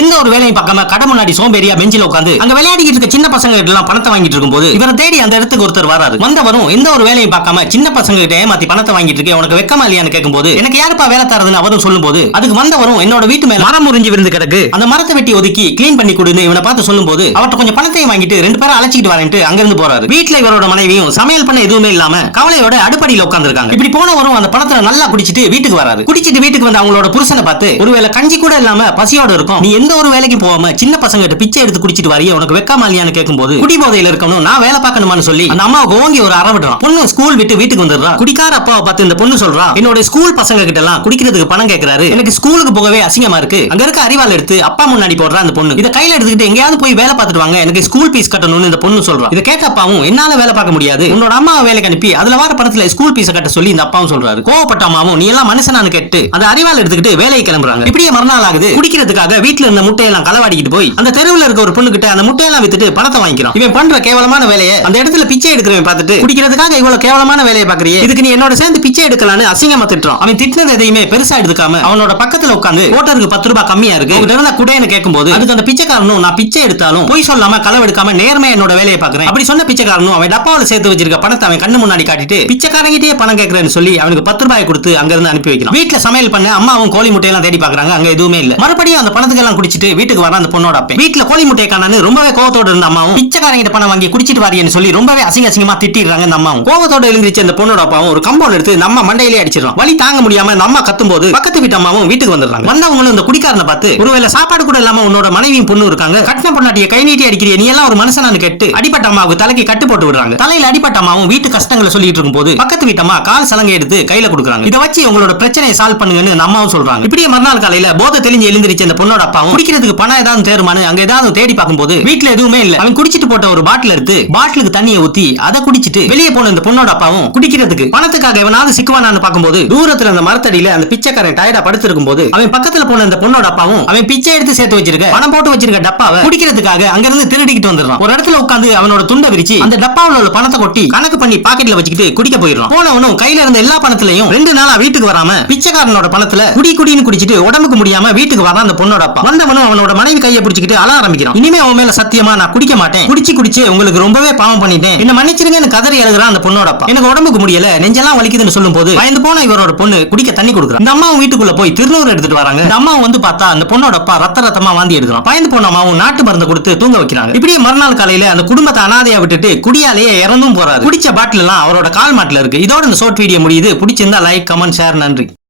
எந்த ஒரு வேலையும் பார்க்காம கடை முன்னாடி சோம்பேறியா பெஞ்சில உட்காந்து அங்க விளையாடிட்டு இருக்க சின்ன பசங்க கிட்ட எல்லாம் பணத்தை வாங்கிட்டு இருக்கும்போது இவரை தேடி அந்த இடத்துக்கு ஒருத்தர் வராரு. வந்தவரும் எந்த ஒரு வேலையும் பார்க்காம சின்ன பசங்க கிட்ட ஏமாத்தி பணத்தை வாங்கிட்டு இருக்கேன், உனக்கு வெக்கமா இல்லையான்னு கேட்கும்போது எனக்கு யாருப்பா வேலை தரதுன்னு அவரும் சொல்லும்போது அதுக்கு வந்தவரும் என்னோட வீட்டு மேல மரம் முறிஞ்சு விழுந்து கிடக்கு, அந்த மரத்தை வெட்டி ஒதுக்கி கிளீன் பண்ணி கொடுன்னு இவனை பார்த்து சொல்லும்போது அவர்கிட்ட கொஞ்சம் பணத்தையும் வாங்கிட்டு ரெண்டு பேரும் அழைச்சிட்டு வரேன்ட்டு அங்கிருந்து போறாரு. வீட்டுல இவரோட மனைவியும் சமையல் பண்ண எதுவுமே இல்லாம கவலையோட அடுப்படியில உட்கார்ந்திருக்காங்க. இப்படி போனவரும் அந்த பணத்தை நல்லா குடிச்சிட்டு வீட்டுக்கு வராரு. குடிச்சிட்டு வீட்டுக்கு வந்து அவங்களோட புருஷனை பார்த்து ஒருவேளை கஞ்சி கூட இல்லாம பசியோட இருக்கும், நீ எந்த ஒரு வேலைக்கு போகாம சின்ன பசங்க கிட்ட பிச்சை எடுத்து குடிச்சிட்டு வரைய உனக்கு வெக்கமா இல்லையான்னு கேட்கும்போது குடி போதையில இருக்கணும், நான் வேலை பார்க்கணுமான்னு சொல்லி அந்த அம்மாவுக்கு ஓங்கி ஒரு அற விடுறான். பொண்ணு ஸ்கூல் விட்டு வீட்டுக்கு வந்துடுறா. குடிக்கார அப்பாவை பார்த்து இந்த பொண்ணு சொல்றா, என்னோட ஸ்கூல் பசங்க கிட்ட எல்லாம் குடிக்கிறதுக்கு பணம் கேட்கிறாரு, எனக்கு ஸ்கூலுக்கு போகவே அசிங்கமா இருக்கு. அங்க இருக்க அறிவால் எடுத்து அப்பா முன்னாடி போடுறா. அந்த பொண்ணு இதை கையில எடுத்துக்கிட்டு எங்கேயாவது போய் வேலை பார்த்துட்டு வாங்க, எனக்கு ஸ்கூல் பீஸ் கட்டணும்னு இந்த பொண்ணு சொல்றா. இதை கேட்ட அப்பாவும் என்னால வேலை பார்க்க முடியாது, உன்னோட அம்மாவை வேலைக்கு அனுப்பி அதுல வர பணத்துல ஸ்கூல் பீஸ் கட்ட சொல்லி இந்த அப்பாவும் சொல்றாரு. கோவப்பட்ட அம்மாவும் நீ எல்லாம் மனுஷனானு கேட்டு அந்த அறிவால் எடுத்துக்கிட்டு வேலைக்கு கிளம்புறாங்க. இப்படியே மறுநாள் ஆகுது. குடிக்கிறதுக்காக வீட்டுல இருந்த முட்டையெல்லாம் களவாடிக்கிட்டு போய் அந்த தெருவில் இருக்க ஒரு பொண்ணு கிட்ட அந்த முட்டையெல்லாம் வித்துட்டு பணத்தை வாங்கிக்கிறான். இவன் பண்ற கேவலமான வேலையை அந்த இடத்துல பிச்சை எடுக்கிறவன் பார்த்துட்டு குடிக்கிறதுக்காக இவ்வளவு கேவலமான வேலையை பாக்குறியே, இதுக்கு நீ என்னோட சேர்ந்து பிச்சை எடுக்கலான்னு அசிங்கமா திட்டுறான். அவன் திட்டினது எதையுமே பெருசா எடுத்துக்காம அவனோட பக்கத்துல உட்கார்ந்து ஓட்டருக்கு 10 ரூபாய் கம்மியா இருக்கு உங்ககிட்ட குடைன்னு கேட்கும்போது அதுக்கு அந்த பிச்சைக்காரனும் நான் பிச்சை எடுத்தாலும் போய் சொல்லாம களவு எடுக்காம நேர்மையா என்னோட வேலையை பாக்குறேன் அப்படி சொன்ன பிச்சைக்காரனும் அவன் டப்பாவில் சேர்த்து வச்சிருக்க பணத்தை அவன் கண்ணு முன்னாடி காட்டிட்டு பிச்சைக்காரங்கிட்டே பணம் கேட்கறேன்னு சொல்லி அவனுக்கு 10 ரூபாய் கொடுத்து அங்க இருந்து அனுப்பி வைக்கிறான். வீட்டுல சமையல் பண்ண அம்மாவும் கோழி முட்டையெல்லாம் தேடி பாக்குறாங்க, அங்க எதுவுமே இல்ல. மறுபடியும் அந்த பணத்துக்கு எல்லாம் குடிச்சிட்டு வீட்டுக்கு வர அந்த பொண்ணோட அப்பன் வீட்டுல கோழி முட்டையை காணான்னு ரொம்பவே கோவத்தோட இருந்த அம்மாவும் பிச்சைக்காரங்கிட்ட பணம் வாங்கி குடிச்சிட்டு வாரியன்னு சொல்லி ரொம்பவே அசிங்கமா திட்டிடுறாங்க. அந்த அம்மாவும் கோவத்தோட எழுந்திருச்சு அந்த பொண்ணோட அப்பாவும் ஒரு கம்பௌண்ட் எடுத்து நம்ம மண்டையிலே அடிச்சிடறான். வலி தாங்க முடியாம அந்த அம்மா கத்தும் போது பக்கத்து வீட்டு அம்மாவும் வீட்டுக்கு வந்துடுறாங்க. வந்தவங்களும் இந்த குடிக்காரனை பார்த்து ஒருவேளை சாப்பாடு கூட இல்லாம உன்னோட மனைவியும் பொண்ணு இருக்காங்க, கட்டின பொண்ணாட்டிய கை நீட்டி அடிக்கிறிய, நீ எல்லாம் ஒரு மனுஷனானு கேட்டு அடிப்பட்ட அம்மாவுக்கு தலைக்கு கட்டு போட்டு விடுறாங்க. தலையில அடிப்பட்ட அம்மாவும் வீட்டு கஷ்டங்களை சொல்லிட்டு இருக்கும் போது பக்கத்து வீட்டு அம்மா கால் சலங்கை எடுத்து கையில கொடுக்குறாங்க. இதை வச்சு உங்களோட பிரச்சனையை சால்வ் பண்ணுங்கன்னு அந்த அம்மாவும் சொல்றாங்க. இப்படியே மறுநாள் காலையில போதை தெளிஞ்சு எழுந்திருச்சு அந்த பொண்ணோட அப்பாவும் குடிக்கிறதுக்கு பணம் ஏதாவது தேருமானு அங்க ஏதாவது தேடி பார்க்கும்போது வீட்டுல எதுவுமே இல்ல. அவன் குடிச்சிட்டு போட்ட ஒரு பாட்டில் எடுத்து பாட்டிலுக்கு தண்ணியை ஊத்தி அதை குடிச்சிட்டு வெளியே போன இந்த பொண்ணோட அப்பாவும் குடிக்கிறதுக்கு பணத்துக்காக எவனாவது சிக்குவானான்னு பார்க்கும்போது தூரத்துல அந்த மரத்தடியில அந்த பிச்சைக்காரன் டயர்டா படுத்திருக்கும் போது அவன் பக்கத்துல போன இந்த பொண்ணோட அப்பாவும் அவன் பிச்சை எடுத்து சேர்த்து வச்சிருக்க பணம் போட்டு வச்சிருக்க டப்பாவை குடிக்கிறதுக்காக அங்க இருந்து திருடிக்கிட்டு வந்துடுறான். ஒரு இடத்துல உட்கார்ந்து அவனோட துண்டை விரிச்சு அந்த டப்பாவுல உள்ள பணத்தை கொட்டி கணக்கு பண்ணி பாக்கெட்ல வச்சுக்கிட்டு குடிக்க போயிடுறான். போனவனும் கையில இருந்த எல்லா பணத்திலையும் 2 நாளா வீட்டுக்கு வராம பிச்சைக்காரனோட பணத்துல குடின்னு குடிச்சிட்டு உடம்புக்கு முடியாம வீட்டுக்கு வரான் அந்த பொண்ணோட அப்பா. வந்தவனும் அவனோட மனைவி கையை பிடிச்சிக்கிட்டு அழ ஆரம்பிக்கிறான். இனிமே அவன் மேல சத்தியமா நான் குடிக்க மாட்டேன், குடிச்சு உங்களுக்கு ரொம்பவே பாவம் பண்ணிட்டேன், என்ன மன்னிச்சிருங்கன்னு கதறி எழுதுறான் அந்த பொண்ணோட அப்பா. எனக்கு உடம்புக்கு முடியல, நெஞ்செல்லாம் வலிக்குதுன்னு சொல்லும் போது பயந்து போன இவரோட பொண்ணு குடிக்க தண்ணி கொடுக்குறான். இந்த அம்மாவும் வீட்டுக்குள்ள போய் திருநூறு எடுத்துட்டு வராங்க. இந்த அம்மாவும் வந்து பார்த்தா அந்த பொண்ணோட அப்பா ரத்தமா வாந்தி எடுக்கிறான். பயந்து போன அம்மாவும் நாட்டு மருந்து கொடுத்து தூங்க வைக்கிறாங்க. இப்படியே மறுநாள் காலையில அந்த குடும்பத்தை அனாதையா விட்டுட்டு குடியாலேயே இறந்தும் போறாரு. குடிச்ச பாட்டில் எல்லாம் அவரோட கால் மாட்டுல இருக்கு. இதோட இந்த ஷார்ட் வீடியோ முடியுது. பிடிச்சிருந்தா லைக், கமெண்ட், ஷேர். நன்றி.